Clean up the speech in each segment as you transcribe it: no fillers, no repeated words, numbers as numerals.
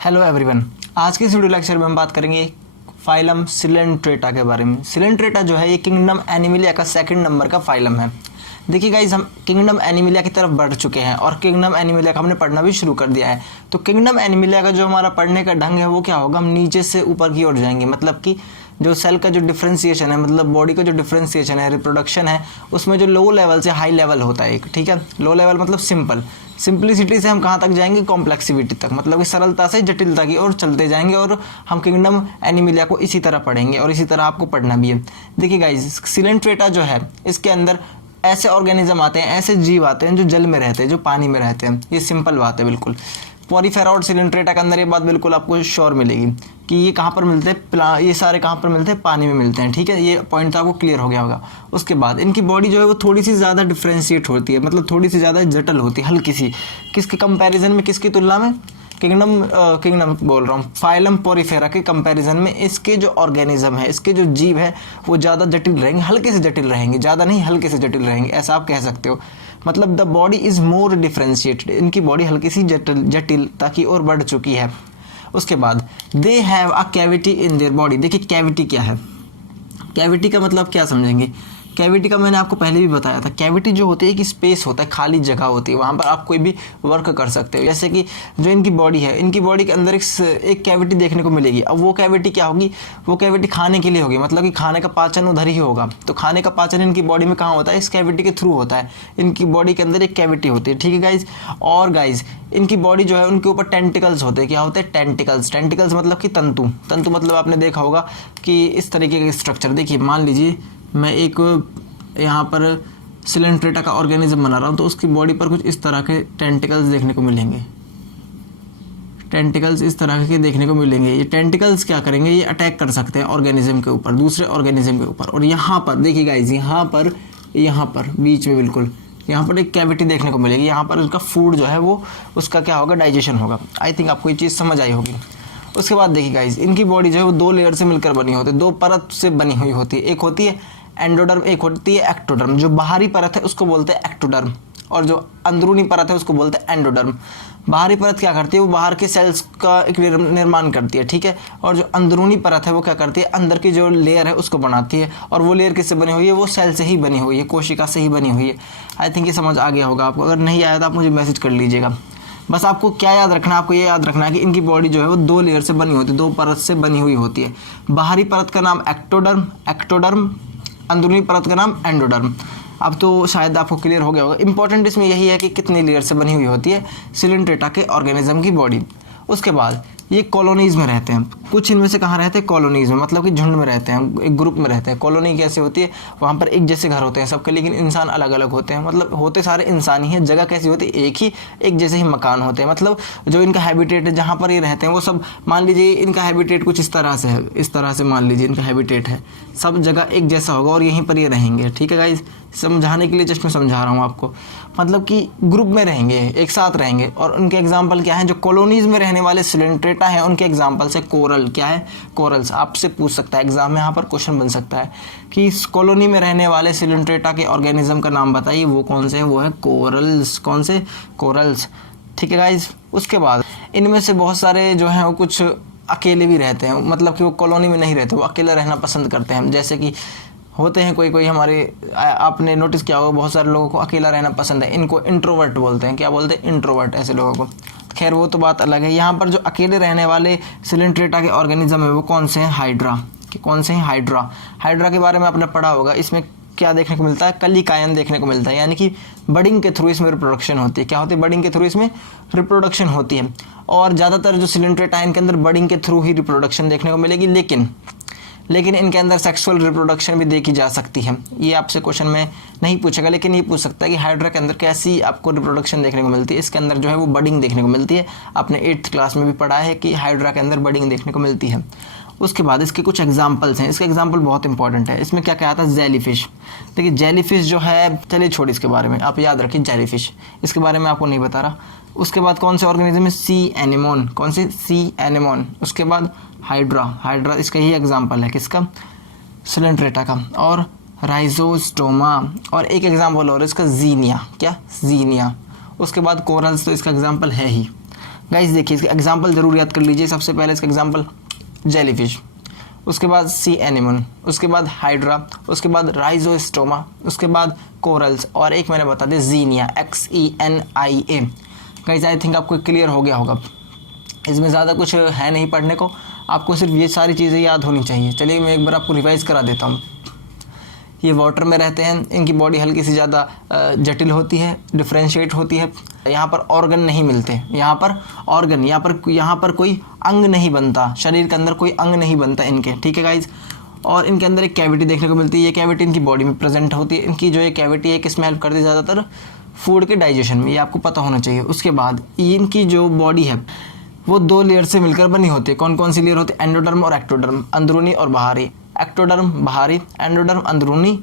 Hello everyone, आज के इस वीडियो लेक्चर में हम बात करेंगे फाइलम सिलेंट्रेटा के बारे में। सिलेंट्रेटा जो है ये किंगडम एनिमिलिया का सेकंड नंबर का फाइलम है। देखिए गाइज, हम किंगडम एनिमिलिया की तरफ बढ़ चुके हैं और किंगडम एनिमिलिया का हमने पढ़ना भी शुरू कर दिया है। तो किंगडम एनिमिलिया का जो हमारा पढ़ने का ढंग है वो क्या होगा, हम नीचे से ऊपर की ओर जाएंगे। मतलब कि जो सेल का जो डिफ्रेंसिएशन है, मतलब बॉडी का जो डिफ्रेंसिएशन है, रिप्रोडक्शन है, उसमें जो लो लेवल से हाई लेवल होता है एक, ठीक है। लो लेवल मतलब सिंपलिसिटी से हम कहाँ तक जाएंगे, कॉम्प्लेक्सिविटी तक, मतलब कि सरलता से जटिलता की ओर चलते जाएंगे और हम किंगडम एनिमिलिया को इसी तरह पढ़ेंगे और इसी तरह आपको पढ़ना भी है। देखिए गाइज, सिलेंट्रेटा जो है इसके अंदर ऐसे ऑर्गेनिज्म आते हैं, ऐसे जीव आते हैं जो जल में रहते हैं, जो पानी में रहते हैं। ये सिंपल बात है बिल्कुल। पॉरीफेरा और सिलेंट्रेटा के अंदर ये बात बिल्कुल आपको श्योर मिलेगी कि ये कहाँ पर मिलते हैं, ये सारे कहाँ पर मिलते हैं, पानी में मिलते हैं, ठीक है। ये पॉइंट तो आपको क्लियर हो गया होगा। उसके बाद इनकी बॉडी जो है वो थोड़ी सी ज़्यादा डिफ्रेंशिएट होती है, मतलब थोड़ी सी ज़्यादा जटिल होती है, हल्की सी। किसके कंपैरिजन में, किसकी तुलना में, किंगडम बोल रहा हूँ, फाइलम पॉरीफेरा के कंपैरिजन में इसके जो ऑर्गेनिज्म है, इसके जो जीव है वो ज़्यादा जटिल रहेंगे, हल्के से जटिल रहेंगे, ज़्यादा नहीं हल्के से जटिल रहेंगे, ऐसा आप कह सकते हो। मतलब the body is more differentiated, इनकी बॉडी हल्की सी जटिलता की ओर बढ़ चुकी है। उसके बाद they have a cavity in their body. देखिए कैविटी क्या है, कैविटी का मतलब क्या समझेंगे। कैविटी का मैंने आपको पहले भी बताया था। कैविटी जो होती है कि स्पेस होता है, खाली जगह होती है, वहाँ पर आप कोई भी वर्क कर सकते हो। जैसे कि जो इनकी बॉडी है, इनकी बॉडी के अंदर एक कैविटी देखने को मिलेगी। अब वो कैविटी क्या होगी, वो कैविटी खाने के लिए होगी, मतलब कि खाने का पाचन उधर ही होगा। तो खाने का पाचन इनकी बॉडी में कहाँ होता है, इस कैविटी के थ्रू होता है। इनकी बॉडी के अंदर एक कैविटी होती है, ठीक है गाइज। और गाइज इनकी बॉडी जो है उनके ऊपर टेंटिकल्स होते हैं। क्या होते हैं, टेंटिकल्स। टेंटिकल्स मतलब कि तंतु मतलब आपने देखा होगा कि इस तरीके का स्ट्रक्चर। देखिए मान लीजिए मैं एक यहाँ पर सिलेंट्रेटा का ऑर्गेनिज्म बना रहा हूँ, तो उसकी बॉडी पर कुछ इस तरह के टेंटिकल्स देखने को मिलेंगे। टेंटिकल्स इस तरह के देखने को मिलेंगे। ये टेंटिकल्स क्या करेंगे, ये अटैक कर सकते हैं ऑर्गेनिज्म के ऊपर, दूसरे ऑर्गेनिज्म के ऊपर। और यहाँ पर देखिए गाइज, यहाँ पर बीच में बिल्कुल यहाँ पर एक कैविटी देखने को मिलेगी। यहाँ पर उसका फूड जो है वो उसका क्या होगा, डाइजेशन होगा। आई थिंक आपको ये चीज़ समझ आई होगी। उसके बाद देखिए गाइज, इनकी बॉडी जो है वो दो लेयर से मिलकर बनी होती है, दो परत से बनी हुई होती है। एक होती है एंडोडर्म, एक होती है एक्टोडर्म। जो बाहरी परत है उसको बोलते हैं एक्टोडर्म और जो अंदरूनी परत है उसको बोलते हैं एंडोडर्म। बाहरी परत क्या करती है, वो बाहर के सेल्स का एक निर्माण करती है, ठीक है। और जो अंदरूनी परत है वो क्या करती है, अंदर की जो लेयर है उसको बनाती है। और वो लेयर किससे बनी हुई है, वो सेल से ही बनी हुई है, कोशिका से ही बनी हुई है। आई थिंक ये समझ आ गया होगा आपको। अगर नहीं आया तो आप मुझे मैसेज कर लीजिएगा। बस आपको क्या याद रखना है, आपको ये याद रखना है कि इनकी बॉडी जो है वो दो लेयर से बनी होती है, दो परत से बनी हुई होती है। बाहरी परत का नाम एक्टोडर्म, अंदरूनी परत का नाम एंडोडर्म। अब तो शायद आपको क्लियर हो गया होगा। इंपॉर्टेंट इसमें यही है कि कितनी लेयर से बनी हुई होती है सिलेंट्रेटा के ऑर्गेनिज्म की बॉडी। उसके बाद ये कॉलोनीज में रहते हैं। कुछ इनमें से कहाँ रहते हैं, कॉलोनीज में, मतलब कि झुंड में रहते हैं, एक ग्रुप में रहते हैं। कॉलोनी कैसे होती है, वहाँ पर एक जैसे घर होते हैं सबके, लेकिन इंसान अलग अलग होते हैं। मतलब होते सारे इंसान ही हैं। जगह कैसी होती है, एक जैसे ही मकान होते हैं। मतलब जो इनका हैबिटेट है, जहाँ पर ये रहते हैं वो सब, मान लीजिए इनका हैबिटेट कुछ इस तरह से है, इस तरह से मान लीजिए इनका हैबिटेट है, सब जगह एक जैसा होगा और यहीं पर ये रहेंगे, ठीक है गाइज। समझाने के लिए जस्ट मैं समझा रहा हूँ आपको। मतलब कि ग्रुप में रहेंगे, एक साथ रहेंगे। और उनके एग्जाम्पल क्या है, जो कॉलोनीज में रहने वाले सिलेंट्रेटा हैं उनके एग्जाम्पल से कोरल। क्या है, कोरल्स। आपसे पूछ सकता है एग्जाम में, यहाँ पर क्वेश्चन बन सकता है कि इस कॉलोनी में रहने वाले सिलेंट्रेटा के ऑर्गेनिज्म का नाम बताइए, वो कौन से हैं, वो है कोरल्स। कौन से, कोरल्स, ठीक है गाइज। उसके बाद इनमें से बहुत सारे जो हैं वो कुछ अकेले भी रहते हैं, मतलब कि वो कॉलोनी में नहीं रहते, वो अकेले रहना पसंद करते हैं। जैसे कि होते हैं कोई हमारे, आपने नोटिस किया होगा बहुत सारे लोगों को अकेला रहना पसंद है। इनको इंट्रोवर्ट बोलते हैं। क्या बोलते हैं, इंट्रोवर्ट, ऐसे लोगों को। खैर वो तो बात अलग है। यहाँ पर जो अकेले रहने वाले सिलेंट्रेटा के ऑर्गेनिज्म है वो कौन से हैं, हाइड्रा। कौन से हैं, हाइड्रा। हाइड्रा के बारे में आपने पढ़ा होगा। इसमें क्या देखने को मिलता है, कलिकायन देखने को मिलता है, यानी कि बडिंग के थ्रू इसमें रिप्रोडक्शन होती है। क्या होती है, बडिंग के थ्रू इसमें रिप्रोडक्शन होती है। और ज़्यादातर जो सिलेंट्रेटा इनके अंदर बडिंग के थ्रू ही रिप्रोडक्शन देखने को मिलेगी, लेकिन इनके अंदर सेक्सुअल रिप्रोडक्शन भी देखी जा सकती है। ये आपसे क्वेश्चन में नहीं पूछेगा, लेकिन ये पूछ सकता है कि हाइड्रा के अंदर कैसी आपको रिप्रोडक्शन देखने को मिलती है। इसके अंदर जो है वो बडिंग देखने को मिलती है। आपने 8th क्लास में भी पढ़ा है कि हाइड्रा के अंदर बडिंग देखने को मिलती है। उसके बाद इसके कुछ एग्जाम्पल्स हैं। इसका एग्जाम्पल बहुत इंपॉर्टेंट है। इसमें क्या क्या आता है, जेलीफिश। देखिए जेलीफिश जो है, चलिए छोड़ इसके बारे में, आप याद रखिए जेलीफिश, इसके बारे में आपको नहीं बता रहा। उसके बाद कौन से ऑर्गेनिज्म है, सी एनेमोन। कौन से, सी एनेमोन। उसके बाद हाइड्रा इसका ही एग्जाम्पल है, किसका, सिलेंट्रेटा का। और राइजोस्टोमा, और एक एग्जाम्पल और इसका, जीनिया। क्या, जीनिया। उसके बाद कोरल्स, तो इसका एग्जाम्पल है ही। गाइस देखिए इसका एग्जाम्पल जरूर याद कर लीजिए। सबसे पहले इसका एग्जाम्पल जेलीफिश, उसके बाद सी एनिमन, उसके बाद हाइड्रा, उसके बाद राइजोस्टोमा, उसके बाद कोरल्स, और एक मैंने बता दिया जीनिया, XENIA। गाइस आई थिंक आपको क्लियर हो गया होगा। इसमें ज़्यादा कुछ है नहीं पढ़ने को, आपको सिर्फ ये सारी चीज़ें याद होनी चाहिए। चलिए मैं एक बार आपको रिवाइज़ करा देता हूँ। ये वाटर में रहते हैं, इनकी बॉडी हल्की सी ज़्यादा जटिल होती है, डिफ्रेंशिएट होती है। यहाँ पर ऑर्गन नहीं मिलते, यहाँ पर ऑर्गन, यहाँ पर कोई अंग नहीं बनता, शरीर के अंदर कोई अंग नहीं बनता इनके, ठीक है गाइज। और इनके अंदर एक कैविटी देखने को मिलती है, ये कैविटी इनकी बॉडी में प्रेजेंट होती है। इनकी जो ये कैविटी है किसमें हेल्प करती है, ज़्यादातर फूड के डाइजेशन में, ये आपको पता होना चाहिए। उसके बाद इनकी जो बॉडी है वो 2 लेयर से मिलकर बनी होती है। कौन कौन सी लेयर होती है, एंडोडर्म और एक्टोडर्म, अंदरूनी और बाहरी। एक्टोडर्म बाहरी, एंडोडर्म अंदरूनी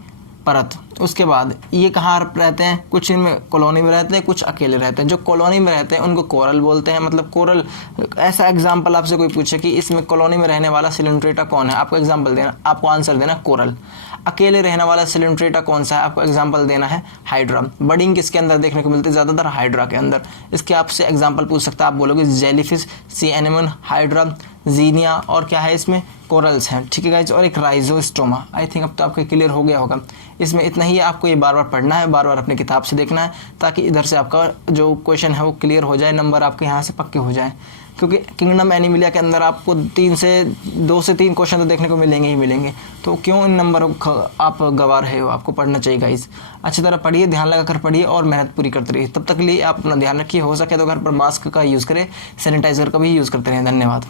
परत। उसके बाद ये कहाँ रहते हैं, कुछ इनमें कॉलोनी में रहते हैं, कुछ अकेले रहते हैं। जो कॉलोनी में रहते हैं उनको कोरल बोलते हैं। मतलब कोरल, ऐसा एग्जाम्पल आपसे कोई पूछे कि इसमें कॉलोनी में रहने वाला सिलिंड्रेटा कौन है, आपको एग्जाम्पल देना, आपको आंसर देना कोरल। अकेले रहने वाला सिलिंड्रेटा कौन सा है, आपको एग्जाम्पल देना है हाइड्रा। बडिंग किसके अंदर देखने को मिलती है, ज़्यादातर हाइड्रा के अंदर। इसके आपसे एग्जाम्पल पूछ सकता है, आप बोलोगे जेलीफिश, सी एनिमन, हाइड्रा, जीनिया, और क्या है इसमें, कोरल्स हैं, ठीक है गाइज। और एक राइजोस्टोमा। आई थिंक अब तो आपको क्लियर हो गया होगा। इसमें इतना ही है, आपको ये बार बार पढ़ना है, बार बार अपनी किताब से देखना है, ताकि इधर से आपका जो क्वेश्चन है वो क्लियर हो जाए, नंबर आपके यहाँ से पक्के हो जाए। क्योंकि किंगडम एनिमिलिया के अंदर आपको 2 से 3 क्वेश्चन तो देखने को मिलेंगे ही मिलेंगे, तो क्यों इन नंबरों को आप गंवा रहे हो, आपको पढ़ना चाहिए गाइस। अच्छी तरह पढ़िए, ध्यान लगा कर पढ़िए और मेहनत पूरी करते रहिए। तब तक लिए आप अपना ध्यान रखिए, हो सके तो घर पर मास्क का यूज़ करें, सैनिटाइजर का भी यूज़ करते रहें। धन्यवाद।